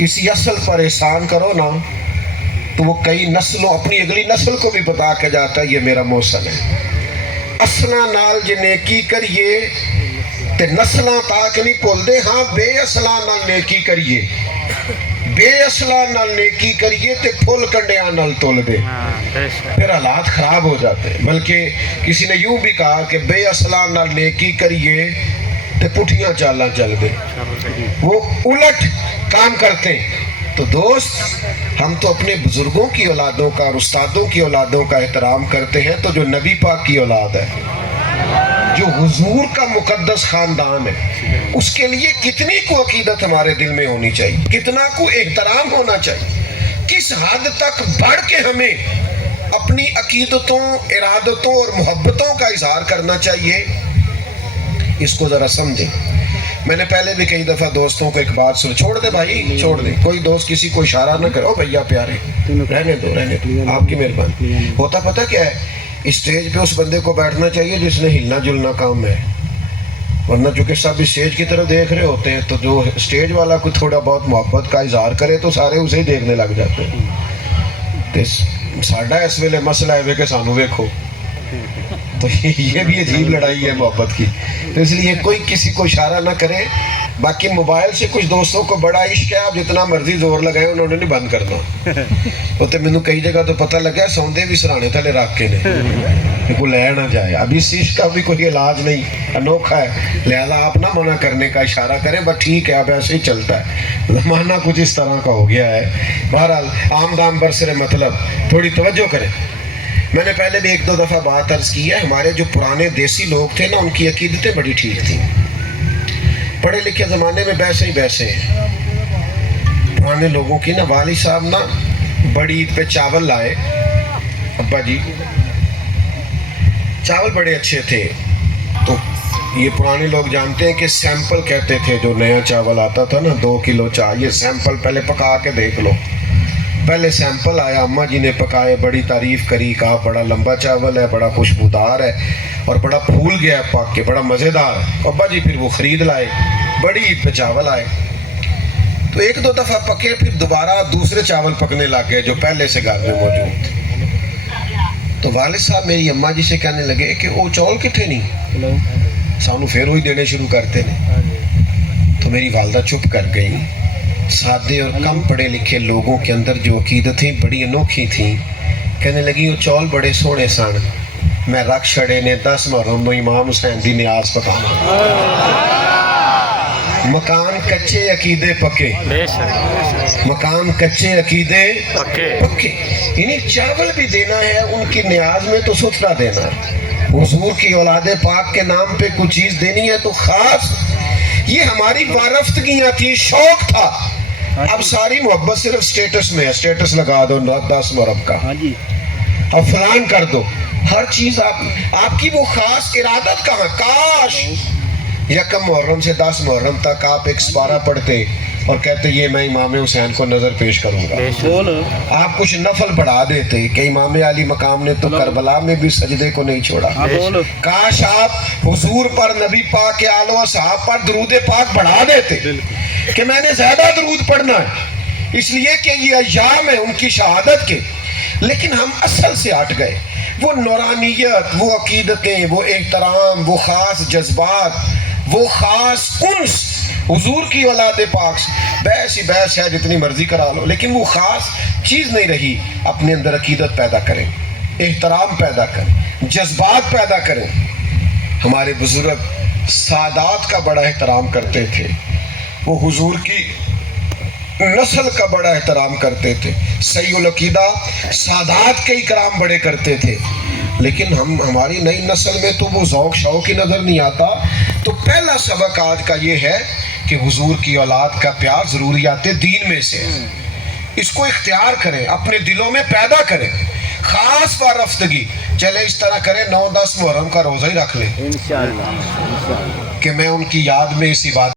کسی اصل پر احسان کرو نا تو وہ کئی نسلوں اپنی اگلی نسل کو بھی بتا کے جاتا ہے یہ میرا محسن ہے. اصلاں نال جے نیکی کریے تے نسلاں تاک نہیں بھول دے. ہاں بے اصلاں نال نیکی کریے, بے اصلاں نال نیکی کریے تے پھول کنڈیاں نال تول دے, پھر حالات خراب ہو جاتے ہیں. بلکہ کسی نے یوں بھی کہا کہ بے اصلاں نال نیکی کریے تے پٹھیاں چالاں چل دے, وہ الٹ کام کرتے ہیں. تو دوست, ہم تو اپنے بزرگوں کی اولادوں کا اور استادوں کی اولادوں کا احترام کرتے ہیں, تو جو نبی پاک کی اولاد ہے, جو حضور کا مقدس خاندان ہے, اس کے لیے کتنی کو عقیدت ہمارے دل میں ہونی چاہیے, کتنا کو احترام ہونا چاہیے, کس حد تک بڑھ کے ہمیں اپنی عقیدتوں, ارادتوں اور محبتوں کا اظہار کرنا چاہیے, اس کو ذرا سمجھیں. میں نے پہلے بھی کئی دفعہ دوستوں کو ایک بات سن, چھوڑ دے بھائی چھوڑ دے, کوئی دوست کسی کو اشارہ نہ کرو بھیا پیارے رہنے دو آپ کی مہربانی. ہوتا پتہ کیا ہے, اسٹیج پہ اس بندے کو بیٹھنا چاہیے جس نے ہلنا جلنا کام ہے, ورنہ چونکہ سب اسٹیج کی طرف دیکھ رہے ہوتے ہیں, تو جو اسٹیج والا کوئی تھوڑا بہت محبت کا اظہار کرے تو سارے اسے ہی دیکھنے لگ جاتے ہیں. تو ساڈا اس ویلے مسئلہ ہے کہ سانو ویکھو, تو یہ بھی عجیب لڑائی ہے محبت کی. تو اس لیے کوئی کسی کو اشارہ نہ کرے. باقی موبائل سے کچھ دوستوں کو بڑا عشق ہے, آپ جتنا مرضی زور لگائیں انہوں نے نہیں بند کرنا. وہ تو مینوں کئی جگہ تو پتہ لگا سوندے بھی سرانے تھلے رکھ کے نے کہ کوئی لے نہ جائے. اب اس عشق کا بھی کوئی علاج نہیں, انوکھا ہے, لہذا آپ نہ منع کرنے کا اشارہ کریں, بس ٹھیک ہے اب ایسے ہی چلتا ہے, زمانہ کچھ اس طرح کا ہو گیا ہے. بہرحال عام دام برسر مطلب تھوڑی توجہ کریں. میں نے پہلے بھی ایک دو دفعہ بات عرض کی ہے, ہمارے جو پرانے دیسی لوگ تھے نا, ان کی عقیدتیں بڑی ٹھیک تھیں. پڑھے لکھے زمانے میں بیسے ہی بیسے ہیں. پرانے لوگوں کی نا والد صاحب نا بڑی عید پہ چاول لائے, ابا جی چاول بڑے اچھے تھے. تو یہ پرانے لوگ جانتے ہیں کہ سیمپل کہتے تھے, جو نیا چاول آتا تھا نا 2 کلو چاول, یہ سیمپل پہلے پکا کے دیکھ لو. پہلے سیمپل آیا, اماں جی نے پکائے, بڑی تعریف کری, کہا بڑا لمبا چاول ہے, بڑا خوشبودار ہے اور بڑا پھول گیا ہے پک کے, بڑا مزیدار ہے. ابا جی پھر وہ خرید لائے, بڑی عید پہ چاول آئے. تو ایک دو دفعہ پکے, پھر دوبارہ دوسرے چاول پکنے لگ گئے جو پہلے سے گھر میں موجود تھے. تو والد صاحب میری اماں جی سے کہنے لگے کہ وہ چاول کتنے نہیں, سانو پھر وہی دینے شروع کرتے ہیں. تو میری والدہ چپ کر گئی. سادے اور کم پڑھے لکھے لوگوں کے اندر جو عقیدتیں بڑی انوکھی تھیں, کہنے لگی وہ چول بڑے سونے سن, میں رکھ چھڑے نے 10 محرم نو امام حسین دی نیاز پکانا. مکان کچے عقیدے پکے, مکان کچے عقیدے پکے. یعنی چاول بھی دینا ہے ان کی نیاز میں تو ستھرا دینا. حضور کی اولاد پاک کے نام پہ کچھ چیز دینی ہے تو خاص. یہ ہماری وارفتگیاں تھی, شوق تھا. اب ساری محبت صرف سٹیٹس میں ہے, سٹیٹس لگا دو 10 محرم کا, اب فلان کر دو, ہر چیز آپ کی وہ خاص ارادت کہاں. کاش 1 محرم سے 10 محرم تک آپ ایک سپارہ پڑھتے اور کہتے یہ میں امام حسین کو نظر پیش کروں گا. آپ کچھ نفل پڑھا دیتے کہ امام علی مقام نے تو کربلا میں بھی سجدے کو نہیں چھوڑا. کاش آپ حضور پر, نبی پاک کے آل و اصحاب پر درود پاک بڑھا دیتے کہ میں نے زیادہ درود پڑھنا ہے, اس لیے کہ یہ ایام ہے ان کی شہادت کے. لیکن ہم اصل سے ہٹ گئے. وہ نورانیت, وہ عقیدتیں, وہ احترام, وہ خاص جذبات, وہ خاص انس حضور کی اولاد پاک سے. بحث ہی بحث ہے, جتنی مرضی کرا لو, لیکن وہ خاص چیز نہیں رہی. اپنے اندر عقیدت پیدا کریں, احترام پیدا کریں, جذبات پیدا کریں. ہمارے بزرگ سادات کا بڑا احترام کرتے تھے, وہ حضور کی نسل کا بڑا احترام کرتے تھے. صحیح العقیدہ سادات کے اکرام بڑے کرتے تھے. لیکن ہماری نئی نسل میں تو وہ ذوق شوق ہی نظر نہیں آتا. تو پہلا سبق آج کا یہ ہے کہ حضور کی اولاد کا پیار ضروریات دین میں سے ہے. اس کو اختیار کریں, اپنے دلوں میں پیدا کریں. خاص وارفتگی, چلے اس طرح کریں 9-10 محرم کا روزہ ہی رکھ لیں کہ میں ان کی یاد میں اس عبادت